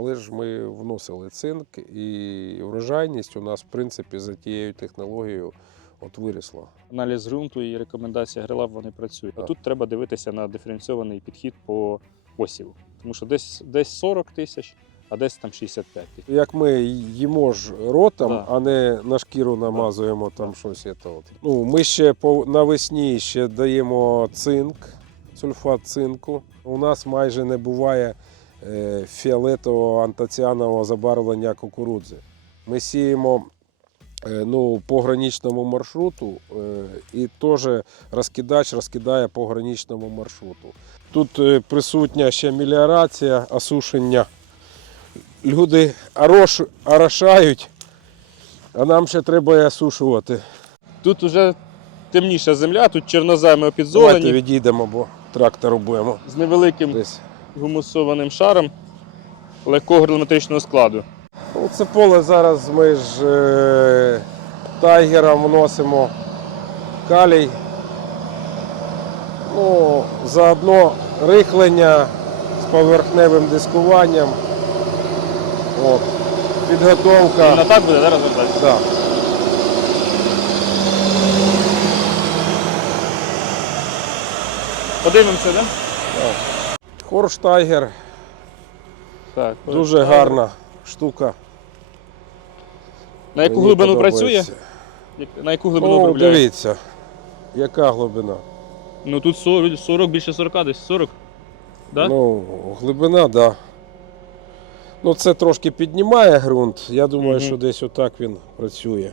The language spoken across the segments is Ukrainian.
Але ж ми вносили цинк, і врожайність у нас, в принципі, за тією технологією от вирісла. Аналіз ґрунту і рекомендація грилаб вони працюють. А тут треба дивитися на диференційований підхід по посіву. Тому що десь, десь 40 тисяч, а десь там 65 тисяч. Як ми їмо ж ротом, Да. а не на шкіру намазуємо там щось. Ну, ми ще по, навесні ще даємо цинк, сульфат цинку. У нас майже не буває фіолетового антоціанового забарвлення кукурудзи. Ми сіємо е, ну, по граничному маршруту е, і теж розкидач розкидає по граничному маршруту. Тут е, присутня ще меліорація, осушення. Люди орош, орошають, а нам ще треба і осушувати. Тут вже темніша земля, тут чорноземи Давайте відійдемо, бо трактору будемо з невеликим десь. Гумусованим шаром легкого геометричного складу. Ну, це поле зараз ми ж е, тайгером вносимо калій. Ну, заодно рихлення з поверхневим дискуванням. От. Підготовка. Вона так буде, зараз розвертати. Да. Подивимося, да? Хорштайгер Так. дуже гарна штука. На яку Мені глибину працює? На яку глибину Ну, обробляє? дивіться, яка глибина. Ну тут 40, 40 більше 40, десь 40. Да? Ну, глибина, так. Да. Ну, це трошки піднімає ґрунт. Я думаю, Мгм. що десь отак він працює.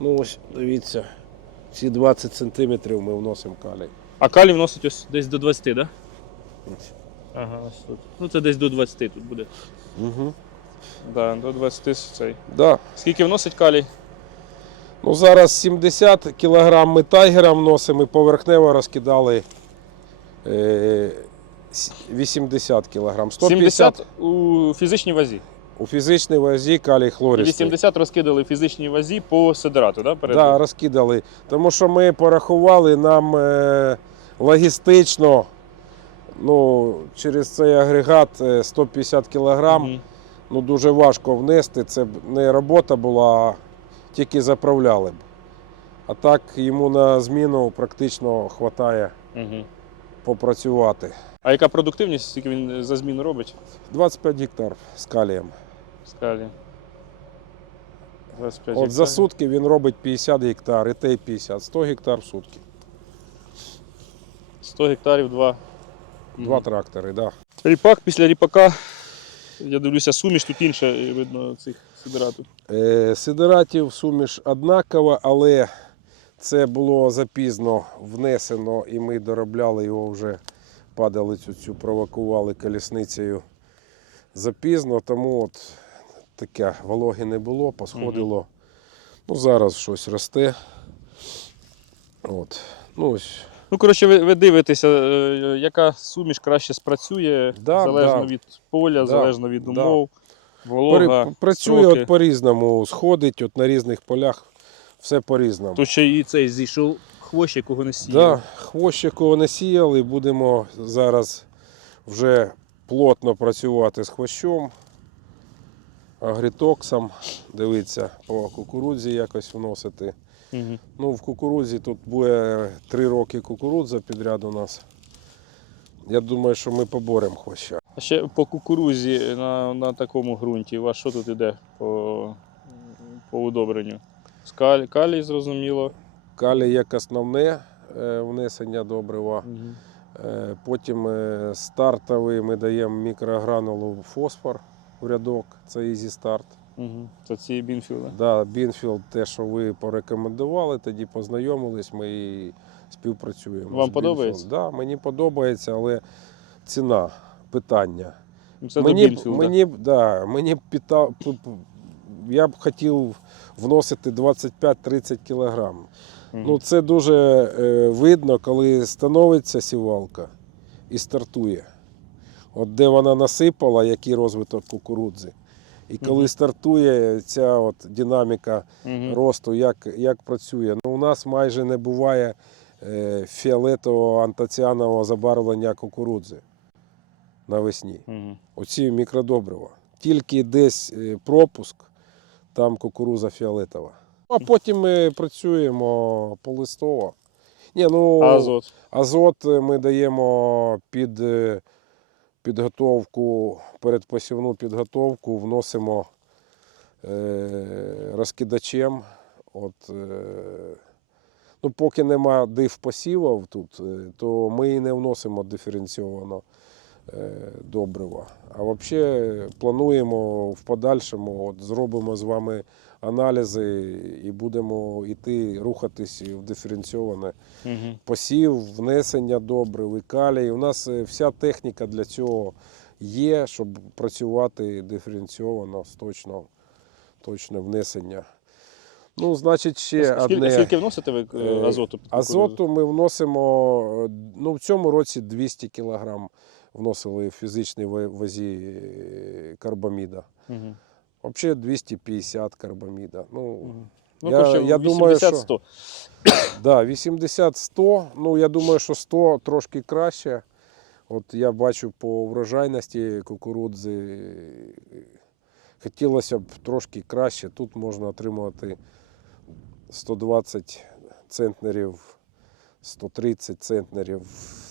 Ну, ось, дивіться, ці 20 сантиметрів ми вносимо калій. А калій вносить ось десь до 20, так? Да? Ось. Ага, ось тут. Ну це десь до 20 тут буде. Угу. Да, до 20 цей. Да. Скільки вносить калій? Ну, зараз 70 кг ми тайгера вносимо і поверхнево розкидали е, 80 кг. 150 70 у фізичній вазі. у фізичній вазі калій хлористий. 80 розкидали в фізичній вазі по сидерату, да? Перед Да, розкидали. Тому що ми порахували нам е, логістично ну, через цей агрегат е, 150 кг Мгм. ну, дуже важко внести. Це б не робота була, а тільки заправляли б. А так йому на зміну практично вистачає Мгм. попрацювати. А яка продуктивність, скільки він за зміну робить? 25 гектар з калієм. з калієм? 25 От за сутки він робить 50 гектар, і те 50, 100 гектар в сутки. 100 гектарів, 2. Два трактори, так. Да. Ріпак після ріпака, я дивлюся, суміш тут інше, видно, цих сидератів. Е, Сидератів суміш однакова, але це було запізно внесено і ми доробляли його вже падалицю цю провокували колісницею запізно, тому от таке вологи не було, посходило. Ну, зараз щось росте. От. Ну, ось. Ну, коротше, ви, ви дивитеся, е, яка суміш краще спрацює, Да, залежно да. від поля, Да, залежно від да. умов, Пері- волога. Працює сроки. от по-різному, сходить от на різних полях, все по-різному. Тут ще і цей зійшов хвощ, якого не сіяв. Да, хвощ, якого не сіяли, будемо зараз вже плотно працювати з хвощом, агрітоксом, дивитися по кукурудзі якось вносити. Мгм. Ну, в кукурудзі тут буде 3 роки кукурудза підряд у нас. Я думаю, що ми поборемо хвоща. А ще по кукурузі на, на такому ґрунті, у вас що тут іде по, по удобренню? Скаль, калій, зрозуміло. Калій як основне е, внесення добрива. Мгм. Е, Потім е, стартовий ми даємо мікрогранулу фосфор в рядок, це Easy Start. Угу. Це ці бінфілди. Да, Бінфілд, те, що ви порекомендували, тоді познайомились, ми і співпрацюємо. Вам з подобається? Да, мені подобається, але ціна питання. Ну, Це мені, до бінфілда. мені, да, мені пита, я б хотів вносити 25-30 кілограм. Мгм. Ну, це дуже е, видно, коли становиться сівалка і стартує. От де вона насипала, який розвиток кукурудзи. І коли стартує ця от динаміка росту, як, як працює. Ну, у нас майже не буває е, фіолетового антоціанового забарвлення кукурудзи навесні. Оці мікродобрива. тільки десь е, пропуск, там кукуруза фіолетова. А потім ми працюємо полистово. Ні, ну, азот. Азот ми даємо під е, підготовку, передпосівну підготовку, вносимо е, розкидачем. От, е, ну, поки нема див посівів тут, е, то ми і не вносимо диференційовано добрива. А взагалі плануємо в подальшому, от, зробимо з вами аналізи і будемо йти рухатись в диференційоване Угу. посів, внесення добрив і калій. У нас е, вся техніка для цього є, щоб працювати диференційовано з точно, точне внесення. Ну, значить, ще Скільки, одне. скільки вносите ви е, Е, азоту? Азоту ми вносимо, е, ну, в цьому році 200 кг вносили в фізичній вазі е, карбаміда. Мгм. Взагалі 250 карбаміда. Ну. Ну, Я- коротше, я думаю, 80-100. Да, 80-100. Ну, я думаю, що 100 трошки краще. От я бачу по врожайності кукурудзи. Хотілося б трошки краще. Тут можна отримувати 120 центнерів, 130 центнерів.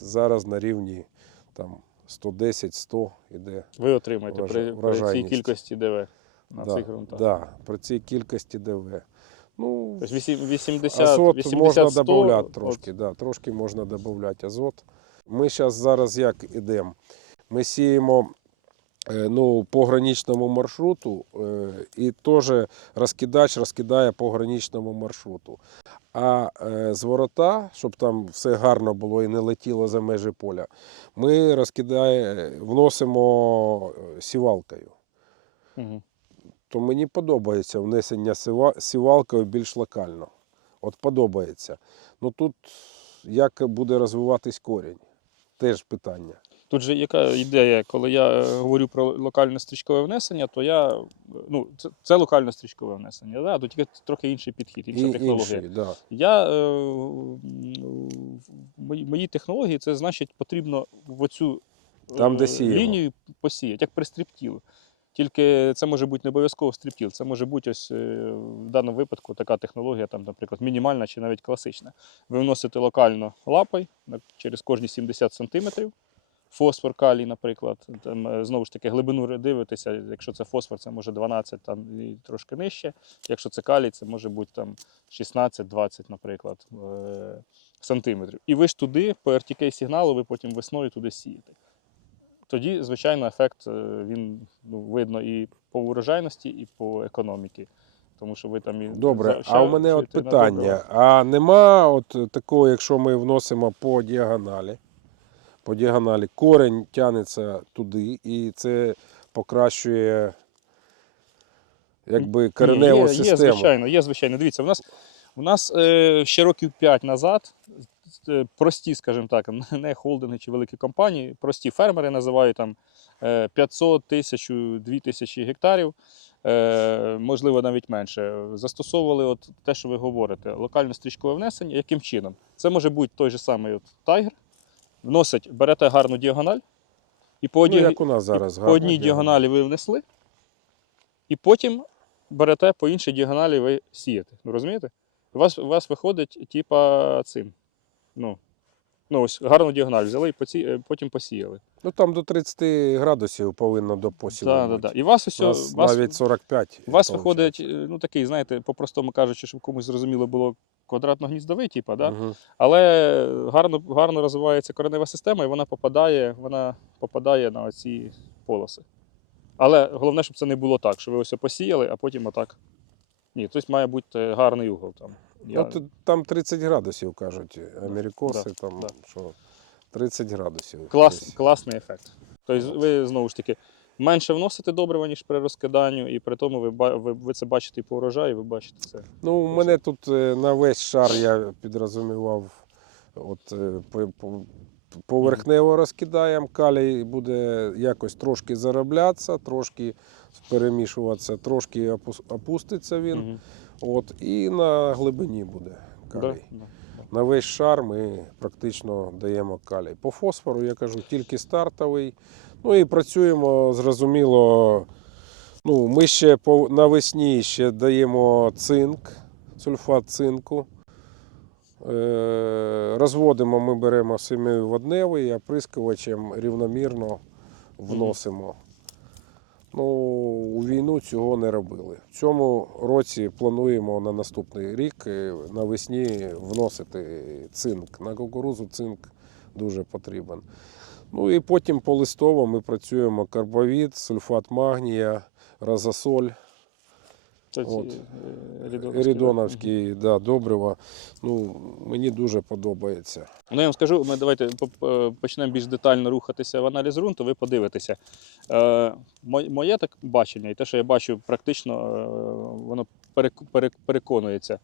Зараз на рівні там 110-100 іде. Ви отримаєте при, при цій кількості ДВ на да, цих ґрунтах. да, при цій кількості ДВ. Ну, Тобто вісім- 80, Азот 80 можна 100, додати от, трошки, да, трошки можна додати азот. Ми зараз зараз як ідемо? Ми сіємо ну, по граничному маршруту е, і теж розкидач розкидає по граничному маршруту. А е, з ворота, щоб там все гарно було і не летіло за межі поля, ми розкидає, вносимо е, сівалкою. Мгм. То мені подобається внесення сівалкою більш локально. От подобається. Ну тут як буде розвиватись корінь? Теж питання. Тут же яка ідея, коли я е, говорю про локальне стрічкове внесення, то я ну, це, це локальне стрічкове внесення, да? тут тільки трохи інший підхід, інша І технологія. інший, да. Я е, мої, мої технології, це значить, потрібно в оцю Там, де е, сіємо. лінію посіяти, як при стріптіл. Тільки це може бути не обов'язково стріптіл, це може бути ось е, в даному випадку така технологія, там, наприклад, мінімальна чи навіть класична. Ви вносите локально лапой через кожні 70 см. Фосфор, калій, наприклад, там, е, знову ж таки, глибину дивитеся. Якщо це фосфор, це може 12 там, і трошки нижче. Якщо це калій, це може бути там 16-20, наприклад, е, сантиметрів. І ви ж туди, по RTK сигналу, ви потім весною туди сієте. Тоді, звичайно, ефект е, він ну, видно і по урожайності, і по економіки. Тому що ви там і Добре, а у мене от питання: а нема от такого, якщо ми вносимо по діагоналі, по діагоналі корень тягнеться туди, і це покращує якби кореневу є, систему. Є, звичайно, є, звичайно. Дивіться, у нас, у нас е, ще років 5 назад е, прості, скажімо так, не холдинги чи великі компанії, прості фермери називають там е, 500 тисяч, 2000 гектарів, е, можливо, навіть менше. Застосовували от те, що ви говорите, локальне стрічкове внесення. Яким чином? Це може бути той же самий от тайгер, вносить, берете гарну діагональ, і по Ну, одній, як у нас зараз по одній діагоналі ви внесли, і потім берете по іншій діагоналі ви сієте. Ну розумієте? У вас, у вас виходить, типа, цим. Ну, ну ось гарну діагональ взяли і поці, е, потім посіяли. Ну там до 30 градусів повинно до посіву. Да, да, да. І вас ось У нас вас, навіть 45. у вас виходить. е, ну такий, знаєте, по-простому кажучи, щоб комусь зрозуміло було квадратно-гніздовий, типа, да? Мгм. але гарно, гарно розвивається коренева система, і вона попадає, вона попадає на оці полоси. Але головне, щоб це не було так, що ви ось посіяли, а потім отак. Ні, тобто має бути гарний угол там. Я- Ну, т- там 30 градусів кажуть. Америкоси Да, там да. що 30 градусів. Клас, десь. класний ефект. Тобто ви знову ж таки менше вносите добрива, ніж при розкиданню, і при тому ви, ви, ви це бачите і по урожаю, ви бачите це. Ну, у мене тут е, на весь шар я підрозумівав, от е, по- по- поверхнево розкидаємо, калій буде якось трошки зароблятися, трошки перемішуватися, трошки опуститься він. Мгм. От, і на глибині буде Да, калій. да. На весь шар ми практично даємо калій. По фосфору я кажу тільки стартовий. Ну і працюємо зрозуміло Ну, ми ще по, навесні ще даємо цинк, сульфат цинку. Е, розводимо, ми беремо семиводневий, а прискувачем рівномірно вносимо. Ну, у війну цього не робили. В цьому році плануємо на наступний рік е, навесні вносити цинк. На кукурузу цинк дуже потрібен. Ну і потім по листово ми працюємо карбовід, сульфат магнія, розосоль, От. е, рідоновські, рідоновські да, добрива. Ну, мені дуже подобається. Ну, я вам скажу, ми давайте е, почнемо більш детально рухатися в аналіз ґрунту, ви подивитеся. Е, моє так бачення, і те, що я бачу, практично е, воно перек- перек- переконується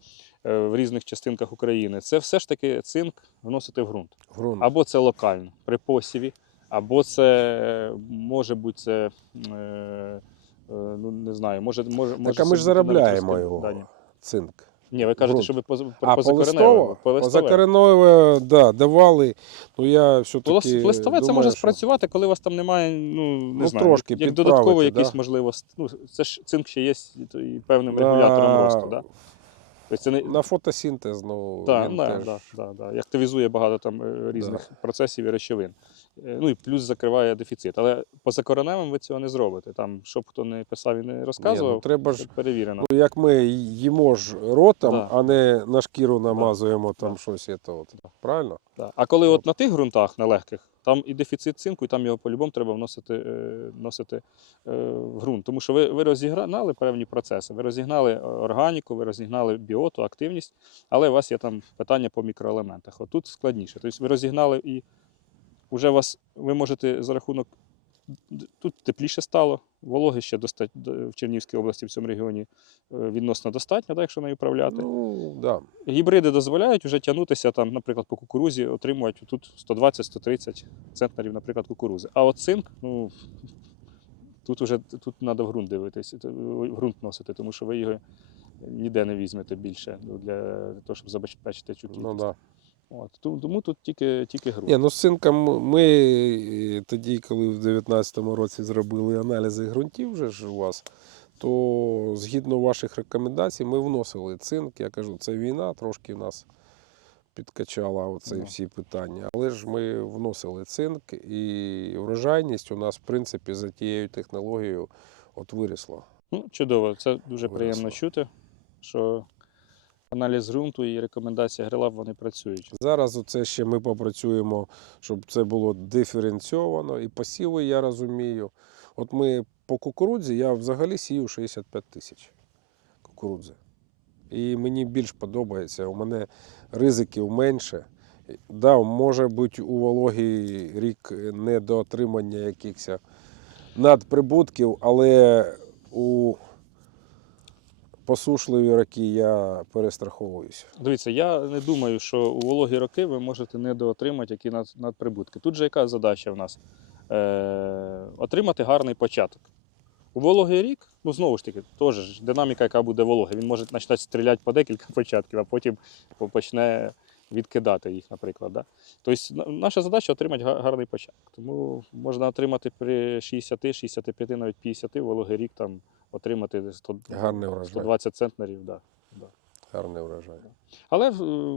в різних частинках України. Це все ж таки цинк вносити в ґрунт. Грунт. Або це локально при посіві, або це може бути це. Е, Ну, не знаю, може, може, може Так, а ми ж заробляємо його. Да. Цинк. Ні, ви кажете, що ви поз- позакореневе. Позакоренове, да, давали. Ну я все-таки Листове це може що- спрацювати, коли у вас там немає, ну не Ну, знаю, трошки як додатковий да. якийсь можливо, ну це ж цинк ще є і- певним Да, регулятором росту. Да? Тобто це не На фотосинтез, ну, да, да, теж... да, да, да. і активізує багато там е, різних процесів і речовин. Е, Ну і плюс закриває дефіцит. Але по закореневим ви цього не зробите. Там, щоб хто не писав і не Ні, розказував, ну, треба ж, перевірено. ну, як ми їмо ж ротом, Да. а не на шкіру намазуємо там щось. це от. Правильно? Да. А коли от на тих ґрунтах, на легких, там і дефіцит цинку, і там його по-любому треба вносити, е, вносити е, в ґрунт. Тому що ви, ви розігнали певні процеси, ви розігнали органіку, ви розігнали біоту, активність, але у вас є там питання по мікроелементах. Отут складніше. Тобто ви розігнали і вже вас, ви можете за рахунок. Тут тепліше стало, вологи ще доста... в Чернігівській області, в цьому регіоні е, відносно достатньо, так, якщо нею управляти. Ну, да. Гібриди дозволяють вже тягнутися, там, наприклад, по кукурузі отримувати тут 120-130 центнерів, наприклад, кукурузи. А от цинк, ну тут вже тут треба в ґрунт дивитися, в ґрунт носити, тому що ви його ніде не візьмете більше для того, щоб забезпечити цю кількість. Ну, да. От, тому тут тільки, тільки ґрунт. Ні, ну з цинком ми е, тоді, коли в 2019 році зробили аналізи ґрунтів вже ж у вас, то згідно ваших рекомендацій ми вносили цинк. Я кажу, це війна трошки нас підкачала оці Ну. всі питання. Але ж ми вносили цинк, і врожайність у нас, в принципі, за тією технологією от вирісла. Ну, чудово, це дуже Виросло. приємно чути, що аналіз ґрунту і рекомендації грила вони працюють. Зараз оце ще ми попрацюємо, щоб це було диференційовано. І посіви, я розумію. От ми по кукурудзі, я взагалі сію 65 тисяч кукурудзи. І мені більш подобається. У мене ризиків менше. Да, може бути у вологий рік недоотримання якихось надприбутків, але у посушливі роки я перестраховуюся. Дивіться, я не думаю, що у вологі роки ви можете недоотримати які над, надприбутки. Тут же яка задача в нас? Е, отримати гарний початок. У вологий рік, ну знову ж таки, теж динаміка, яка буде вологи. Він може почати стріляти по декілька початків, а потім почне відкидати їх, наприклад. Да? Тобто наша задача отримати гарний початок. Тому можна отримати при 60, 65, навіть 50 вологий рік там отримати 100, Гарний врожай. 120 центнерів. Да. Гарний врожай. Але е,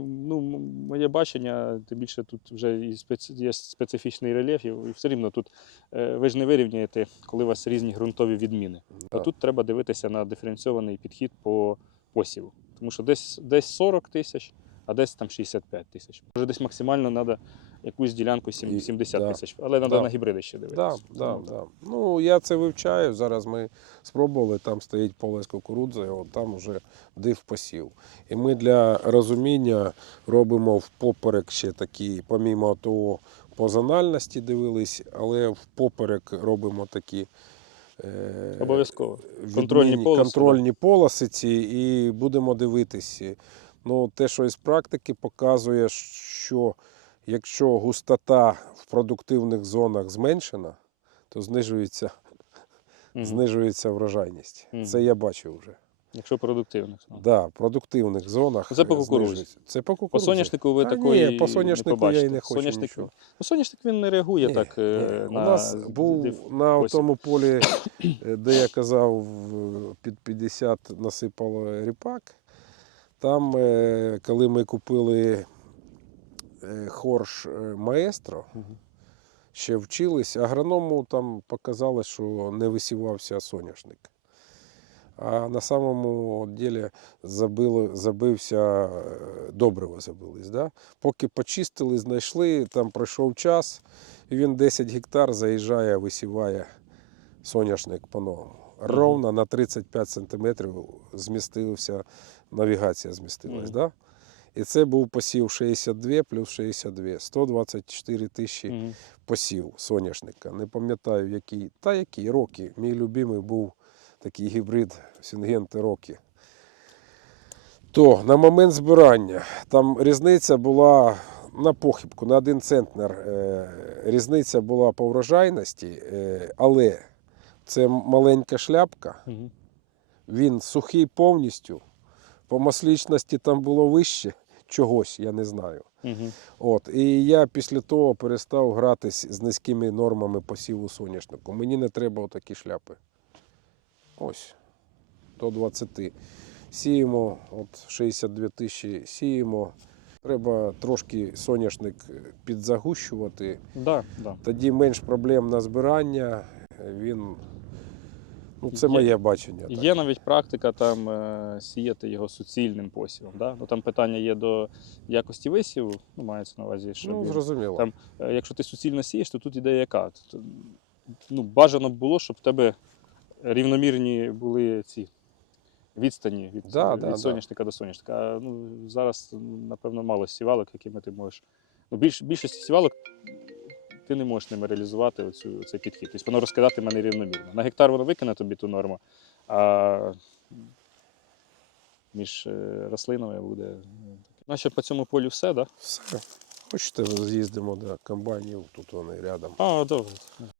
ну, моє бачення, тим більше тут вже і специ- є специфічний рельєф, і і все рівно тут е, ви ж не вирівняєте, коли у вас різні ґрунтові відміни. Да. А тут треба дивитися на диференційований підхід по посіву. Тому що десь, десь 40 тисяч, а десь там 65 тисяч. Може, десь максимально треба якусь ділянку сім- І- 70 да. тисяч, але треба Да. на гібриди ще Да, дивитися. да, Тому- да. Ну, я це вивчаю. Зараз ми спробували, там стоїть поле з кукурудзою, от там вже див посів. І ми для розуміння робимо впоперек ще такі, помімо того, по зональності дивились, але впоперек робимо такі. е, Обов'язково. Контрольні полоси, контрольні полоси ці, і будемо дивитися. Ну, те, що із практики показує, що якщо густота в продуктивних зонах зменшена, то знижується, Мгм. знижується врожайність. Мгм. Це я бачив вже. Якщо продуктивних. ну. Да, продуктивних зонах. Це по знижується. Це по По соняшнику ви Та такої ні, по соняшнику не я і не хочу Соняшник, нічого. ну, соняшник він не реагує Ні, так е, ні. на У нас був див- на тому полі, е, де я казав, під 50 насипало ріпак. Там, е, коли ми купили хорш е, маестро, ще вчились, агроному там показали, що не висівався соняшник. А на самому ділі забили, забився, е, добриво забились. Да? Поки почистили, знайшли, там пройшов час, і він 10 гектар заїжджає, висіває соняшник по-новому. Ровно на 35 сантиметрів змістився, навігація змістилась. Мгм. Да? І це був посів 62 плюс 62, 124 тисячі Мгм. посів соняшника. Не пам'ятаю, який. Та який роки. Мій любимий був такий гібрид Сінгенти Рокі. То на момент збирання там різниця була на похибку, на один центнер. Е, різниця була по врожайності, е, але це маленька шляпка. Він сухий повністю. По маслічності там було вище чогось, я не знаю. Мгм. От, і я після того перестав гратись з низькими нормами посіву соняшнику. Мені не треба отакі шляпи. Ось, до 20. Сіємо, от 62 тисячі сіємо. Треба трошки соняшник підзагущувати. Да, да. Тоді менш проблем на збирання. Він, ну, це Є- моє бачення. так. Є навіть практика там е, сіяти його суцільним посівом. Да? Ну, там питання є до якості висіву, ну, мається на увазі, що Ну, зрозуміло. там, е, якщо ти суцільно сієш, то тут ідея яка? Тут, ну, бажано б було, щоб в тебе рівномірні були ці відстані від, Да, від да, да. соняшника до соняшника. А, ну, зараз, напевно, мало сівалок, якими ти можеш. Ну, більш, більшості сівалок ти не можеш ними реалізувати оцю, цей підхід. Тобто воно розкидати мене рівномірно. На гектар воно викине тобі ту норму, а між е, рослинами буде. ну. Наче по цьому полю все, так? Да? Все. Хочете, з'їздимо до комбайнів, тут вони рядом. А, добре.